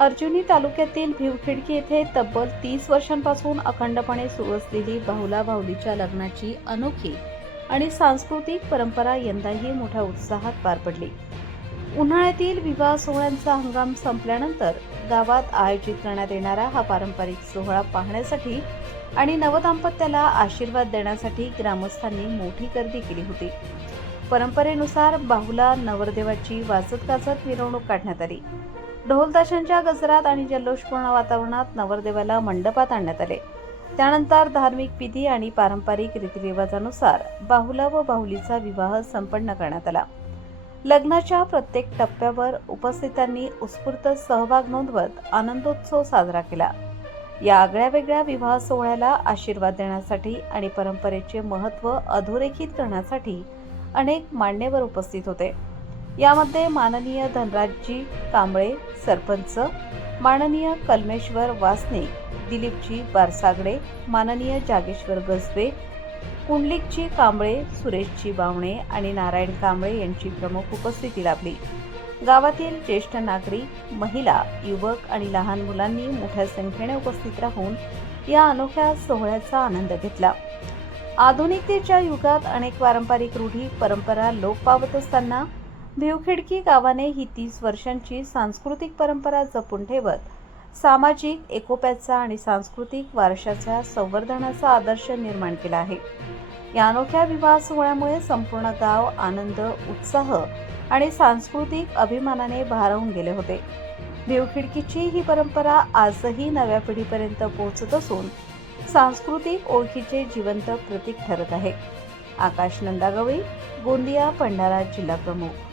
अर्जुनी तालुक्यातील भिवखिडकी येथे तब्बल 30 वर्षांपासून अखंडपणे सुरू असलेली बाहुला बाहुलीच्या लग्नाची अनोखी आणि सांस्कृतिक परंपरा यंदाही मोठ्या उत्साहात पार पडली। उन्हाळ्यातील विवाह सोहळ्यांचा हंगाम संपल्यानंतर गावात आयोजित करण्यात येणारा हा पारंपरिक सोहळा पाहण्यासाठी आणि नवदाम्पत्याला आशीर्वाद देण्यासाठी ग्रामस्थांनी मोठी गर्दी केली होती। परंपरेनुसार बाहुला नवरदेवाची वाजत गाजत मिरवणूक काढण्यात आली। ढोल ताशांच्या गजरात आणि जल्लोषपूर्ण वातावरणात नवरदेवाला मंडपात आणण्यात आले। त्यानंतर धार्मिक विधी आणि पारंपरिक रीतिरिवाजानुसार बाहुला व बाहुलीचा विवाह संपन्न करण्यात आला। लग्नाच्या प्रत्येक टप्प्यावर उपस्थितांनी उत्स्फूर्त सहभाग नोंदवत आनंदोत्सव साजरा केला। या आगळ्यावेगळ्या विवाह सोहळ्याला आशीर्वाद देण्यासाठी आणि परंपरेचे महत्त्व अधोरेखित करण्यासाठी अनेक मान्यवर उपस्थित होते। यामध्ये माननीय धनराजजी कांबळे सरपंच, माननीय कलमेश्वर वासनिक, दिलीपजी बारसागडे, माननीय जागेश्वर गजबे, कुंडलिकजी कांबळे, सुरेशजी बावणे आणि नारायण कांबळे यांची प्रमुख उपस्थिती लाभली। गावातील ज्येष्ठ नागरिक, महिला, युवक आणि लहान मुलांनी मोठ्या संख्येने उपस्थित राहून या अनोख्या सोहळ्याचा आनंद घेतला। आधुनिकतेच्या युगात अनेक पारंपरिक रूढी परंपरा लोप पावत असताना भिवखिडकी गावाने ही 30 वर्षांची सांस्कृतिक परंपरा जपून ठेवत सामाजिक एकोप्याचा आणि सांस्कृतिक वारशाच्या संवर्धनाचा आदर्श निर्माण केला आहे। या अनोख्या विवाह सोहळ्यामुळे संपूर्ण गाव आनंद, उत्साह आणि सांस्कृतिक अभिमानाने भारावून गेले होते। भिवखिडकीची ही परंपरा आजही नव्या पिढीपर्यंत पोहोचत असून सांस्कृतिक ओळखीचे जिवंत प्रतीक ठरत आहे। आकाश नंदागवळी, गोंदिया, भंडारा जिल्हा प्रमुख।